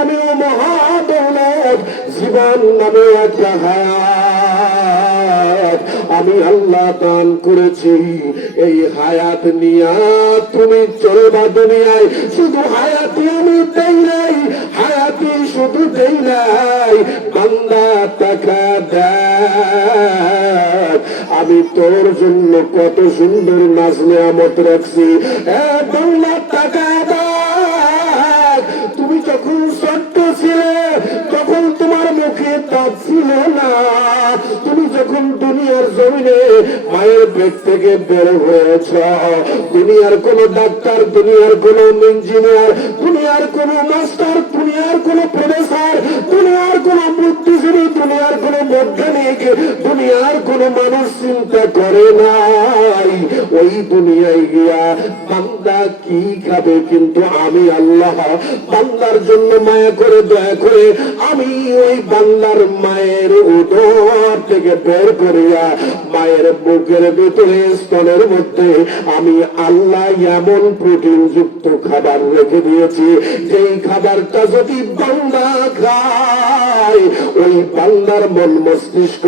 নামেও মহাদৌলত, জীবন নামেও একটা হায়াত আমি আল্লাহ দান করেছি। এই হায়াত নিয়া তুমি চলবা দুনিয়ায়। শুধু হায়াতি আমি দেই নাই, হায়াতি শুধু দেই নাই, বান্দা টাকা দেয়। আমি তোর জন্য কত সুন্দর নাজ নিয়ামত রাখছি। বাংলা টাকা দেয়। তুমি যখন ছোট্ট ছিলে তখন তোমার মুখে দাঁত ছিল না। তুমি যখন দুনিয়ার জমিনে মায়ের পেট থেকে বের হয়েছ, দুনিয়ার কোন ডাক্তার, দুনিয়ার কোন ইঞ্জিনিয়ার, দুনিয়ার কোন মাস্টার, দুনিয়ার কোন প্রফেসর, দুনিয়ার কোন বুদ্ধিজীবী, দুনিয়ার কোন বৈজ্ঞানিক, দুনিয়ার কোন মানুষ চিন্তা করে নাই ওই দুনিয়ায় গিয়া বান্দা কি খাবে। কিন্তু আমি আল্লাহ বান্দার জন্য মায়া করে, দয়া করে আমি ওই বান্দার মায়ের উদর থেকে বের করিয়া মায়ের বুকের ভিতরে স্তনের মধ্যে আমি আল্লাহ এমন প্রোটিন যুক্ত খাবার রেখে দিয়েছি, যেই খাবারটা যদি বান্দা খায় ওই বান্দার মন মস্তিষ্ক